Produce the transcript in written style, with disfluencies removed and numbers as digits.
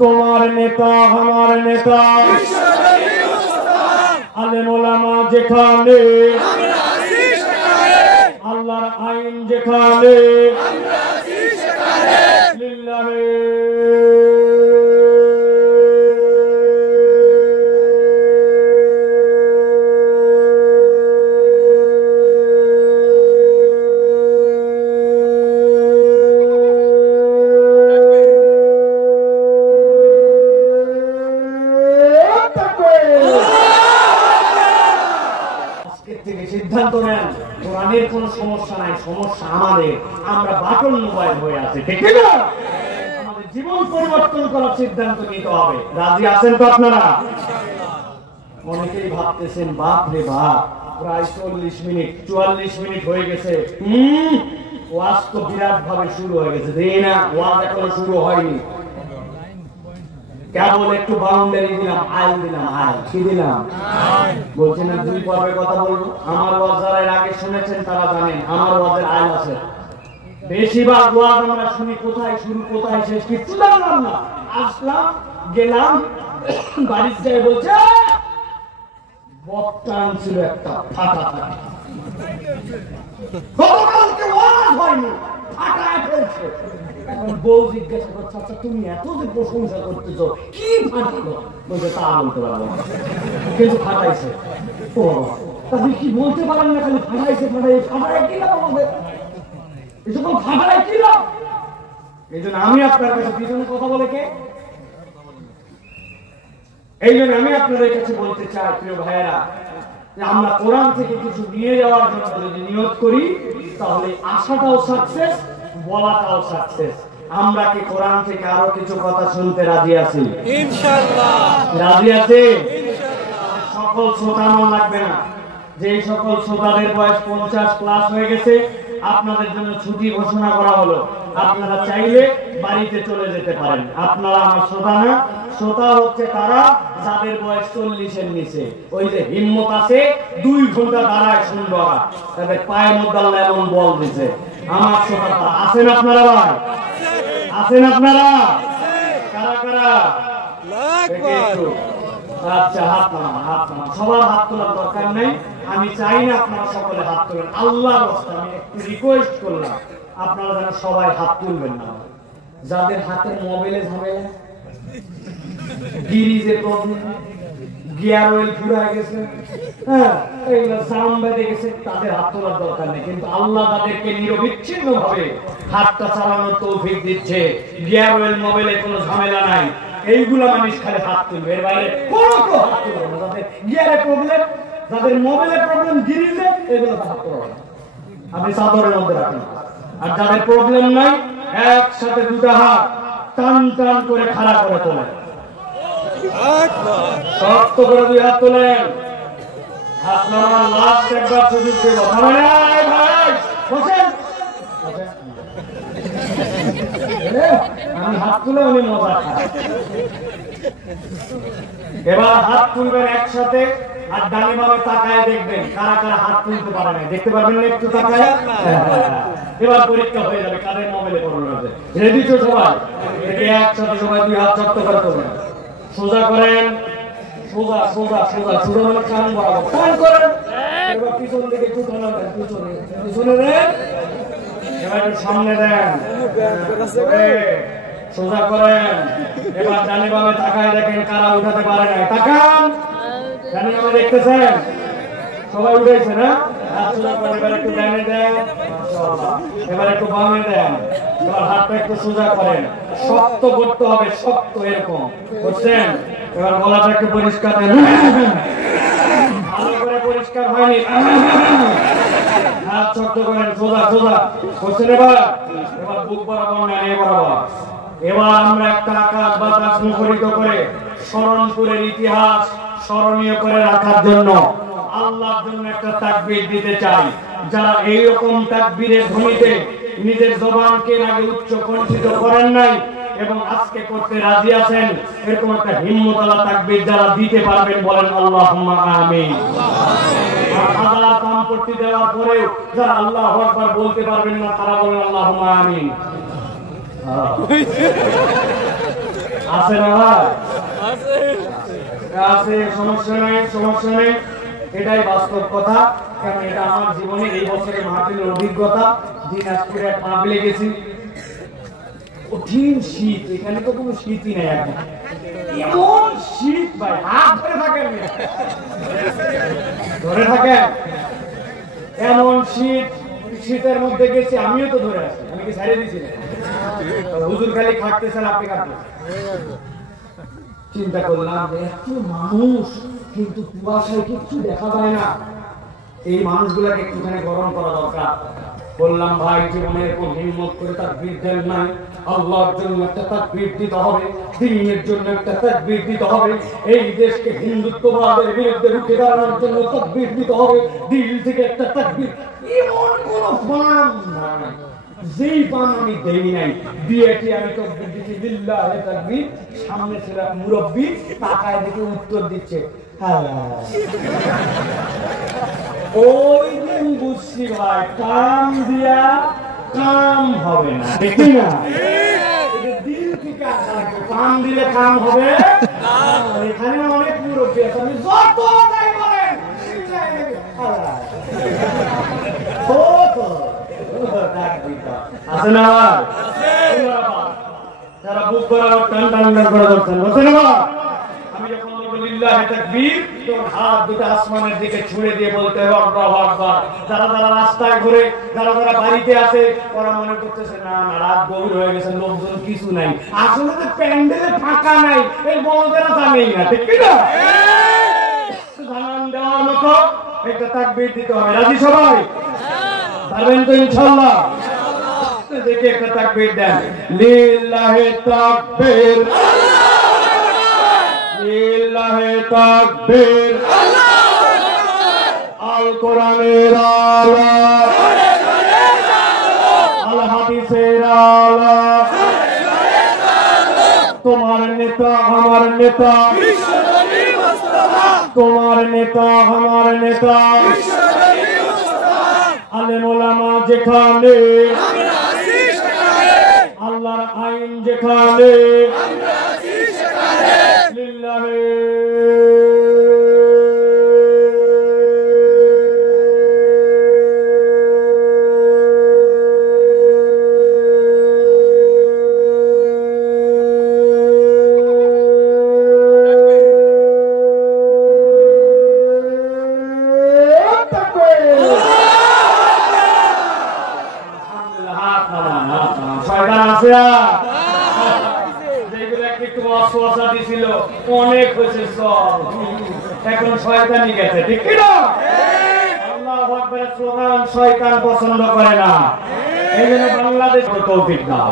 তোমার নেতা আমার নেতা আলেম ওলামা যেখানে আল্লাহর আইন যেখানে লিল্লাহি সিদ্ধান্ত নেন। কোরআনের কোন সমস্যা নাই, সমস্যা আমাদের। আমরা বাটন মোবাইল হয়ে আছে, ঠিক না? আমাদের জীবন পরিবর্তন করার সিদ্ধান্ত নিতে হবে। রাজি আছেন তো আপনারা? অনেকেই ভাবতেছেন বাপ রে বাপ, প্রায় 40 মিনিট 44 মিনিট হয়ে গেছে, ওয়াজ তো বিরাট ভাবে শুরু হয়ে গেছে। তাই না? ওয়াজ এখনো শুরু হয়নি, কেবল একটু বাউন্ডারি দিলাম, আইল দিলাম। আইল কি দিলাম? বলছেন না 2 পর্বের কথা বলবো। আমার ওয়াজ যারা এর আগে শুনেছেন তারা জানেন আমার ওয়াজের আইল আছে। বেশিরভাগ ওয়াজ আমরা শুনি কোথায় শুরু কোথায় শেষ কিছু জানলাম না। আসলাম গেলাম বাড়িতে যাই বলছে বক্তান ছিল একটা ফাটা ফাটা, গতকালকে ওয়াজ হয়নি, ফাটায় ফেলছে। বউ জিজ্ঞাসা করছে আচ্ছা তুমি এত যে প্রশংসা করতেছো কি ফাটালো? বলছে তা বলতে পারবো না, কিন্তু ফাটাইছে। ও তাহলে কি বলতে পারেন না? খালি ফাটাইছে ফাটায় কি লাভ আমাদের? এই সকল ফাটায় কি লাভ? এই জন্য আমি আপনার কাছে পিছনে কথা বলে কে? এই জন্য আমি আপনাদের কাছে বলতে চাই প্রিয় ভাইয়েরা, যে আমরা কোরআন থেকে কিছু নিয়ে যাওয়ার জন্য যদি নিয়ত করি তাহলে আশাটাও সাকসেস, বলাটাও সাকসেস। আমরা কি কোরআন থেকে আরো কিছু কথা শুনতে রাজি আছি? ইনশাআল্লাহ রাজি আছি। সকল শ্রোতা মন লাগবে না, যে সকল শ্রোতাদের বয়স 50 প্লাস হয়ে গেছে আপনাদের জন্য ছুটি ঘোষণা করা হলো। আপনারা চাইলে বাড়িতে চলে যেতে পারেন। আপনারা আমার শ্রোতা না, শ্রোতা হচ্ছে তারা যাদের বয়স 40 এর নিচে। ওই যে হিম্মত আছে 2 ঘন্টা দাঁড়ায় শুনবা, তাদের পায়ের মধ্যে আল্লাহ এমন বল দিছে। আমার শ্রোতা আছেন আপনারা? ভাই আছেন আপনারা? কারা কারা? আচ্ছা হাত নামান, হাত নামান। সবার হাত তোলার দরকার নেই, আমি চাই না আপনারা সকলে হাত তোলেন। আল্লাহর রাস্তায় আমি একটু রিকোয়েস্ট করলাম আপনারা যেন সবাই হাত তুলবেন না। যাদের হাতের মোবাইলে ঝামেলা, গিরিজে প্রবলেম, গিয়ার অয়েল ফুরায় গেছে, হ্যাঁ এইগুলো জাম বেঁধে গেছে, তাদের হাত তোলার দরকার নেই। কিন্তু আল্লাহ তাদেরকে নিরবিচ্ছিন্ন ভাবে হাতটা চালানোর তৌফিক দিচ্ছে। গিয়ার অয়েল মোবাইলে কোনো ঝামেলা নাই, এইগুলা মানুষ খালি হাত তুলবে, এর বাইরে কোনো কেউ হাত তুলবে না। যাদের গিয়ারে প্রবলেম, যাদের মোবাইলে প্রবলেম, গিরিজে, এগুলো হাত তোলা আপনি চাদরের মধ্যে রাখেন। আর যাদের প্রবলেম নাই একসাথে 2টা হাত টান টান করে খাড়া করে তোলেন, শক্ত করে 2 হাত তোলেন। হাত নামান, লাস্ট একবার সুযোগ দেব। ভাই বসেন, আমি হাত তুলে উনি মজা খায়। এবার হাত তুলবেন একসাথে, আর ডানে বামে তাকায় দেখবেন কারা কারা হাত তুলতে পারে না। দেখতে পারবেন না একটু তাকায়? এবার পরীক্ষা হয়ে যাবে কাদের মোবাইলে পড়ানো আছে। রেডি তো সবাই? একসাথে সবাই 2 হাত শক্ত করে তোলেন, সোজা করেন, সোজা সোজা সোজা সোজা মানে কান বরাবর কান করেন। এবার পিছন দিকে চুটানো দেন, পিছনে পিছনে দেন, এবার সামনে দেন, সোজা করেন। এবার ডানে বামে তাকায় দেখেন কারা উঠাতে পারে না। তাকান, ডানে বামে দেখতেছেন? সবাই উঠেছে না? হাত সোজা করেন। এবার একটু ডানে দেন, এবার একটু বামে দেন। এবার হাতটা একটু সোজা করেন, শক্ত করতে হবে, শক্ত এরকম করছেন। এবার গলাটা একটু পরিষ্কার দেন, ভালো করে পরিষ্কার হয়নি, হাত শক্ত করেন, সোজা সোজা করছেন। এবার এবার বুক বরাবর নেন, এ বরাবর। এবার আমরা একটা আকাশ বাতাস মুখরিত করে শরণপুরের ইতিহাস স্মরণীয় করে রাখার জন্য আল্লাহর জন্য একটা তাকবীর দিতে চাই। যারা এইরকম তাকবীরের ধ্বনিতে নিজের জবানকে আগে উচ্চ কণ্ঠিত করেন নাই এবং আজকে করতে রাজি আছেন, এরকম একটা হিম্মতওয়ালা তাকবীর যারা দিতে পারবেন বলেন আল্লাহুম্মা আমিন। হাজার সম্পত্তি দেওয়ার পরেও যারা আল্লাহু আকবার বলতে পারবেন না তারা বলেন আল্লাহুম্মা আমিন। আছে না ভাই? আছে, সমস্যা নেই, এটাই বাস্তব কথা। কারণ এটা আমার জীবনে এই বছরের মাহফিলের অভিজ্ঞতা। দিনাজপুরে এক মাহফিলে গেছি, কঠিন শীত, এখানে তো কোনো শীতই নেই এখন, এমন শীত ভাই, হাত ধরে থাকেন এমন শীত। শীতের মধ্যে গেছি, আমিও তো ধরে আছি, আমি কি ছেড়ে দিয়েছি? হুজুর খালি খাটতেছেন, আপনি কাটতেছেন। চিন্তা করলাম যে এত মানুষ কিন্তু কুয়াশায় কিছু দেখা যায় না, এই মানুষগুলোকে একটুখানি গরম করা দরকার। বললাম ভাই, জীবনে এরকম হিম্মত করে তাকবীর দেন নাই, আল্লাহর জন্য একটা তাকবীর দিতে হবে, দ্বীনের জন্য একটা তাকবীর দিতে হবে, এই দেশকে হিন্দুত্ববাদের বিরুদ্ধে রুখে দাঁড়ানোর জন্য তাকবীর দিতে হবে, দিল থেকে একটা তাকবীর। এমন কোন ফান নাই যেই পান আমি দেই নাই, দিয়েছি আমি তাকবীর দিচ্ছি, লিল্লাহি তাকবীর। সামনে ছিল মুরব্বী, তাকায় দেখে উত্তর দিচ্ছে ওই দিন বুঝছি ভাই, কাম দিয়া কাম হবে না, দেখি না দিল থেকে আসা লাগবে, কাম দিলে কাম হবে। এখানে অনেক মুরব্বী আছে, আপনি যত তাই বলেন আছে না, যারা বুক বরাবর টান টান টান করে ধরছেন, বলছেন না? আমি যখন বলবো লিল্লাহি তাকবীর, তখন হাত দুটো আসমানের দিকে ছুঁড়ে দিয়ে বলতে হবে আল্লাহু আকবার। যারা রাস্তায় ঘুরে, যারা বাড়িতে আছে, ওরা মনে করতেছে না না রাত গভীর হয়ে গেছে, লোকজন কিছু নাই, আসলে তো প্যান্ডেলে ফাঁকা নাই, এই বড়দেরা জানেই না, ঠিক কি না? জানান দেওয়ার মতো একটা তাকবীর দিতে হবে। রাজি সবাই? পারবেন তো ইনশাআল্লাহ? দেখে একটা তাকবীর দেন, লিল্লাহি তাকবীর, লিল্লাহি তাকবীর, আল কোরআনের আলো, আল হাদিসের আলো, তোমার নেতা আমার নেতা, তোমার নেতা আমার নেতা, আলেম ওলামা যেখানে, আল্লাহর আইন যেখানে, লিল্লাহি অনেক হয়েছে, এখন শয়তানি গেছে, ঠিক কিনা? আল্লাহু আকবারের স্লোগান শয়তান পছন্দ করে না, এই জন্য বাংলাদেশ তৌফিক দাও।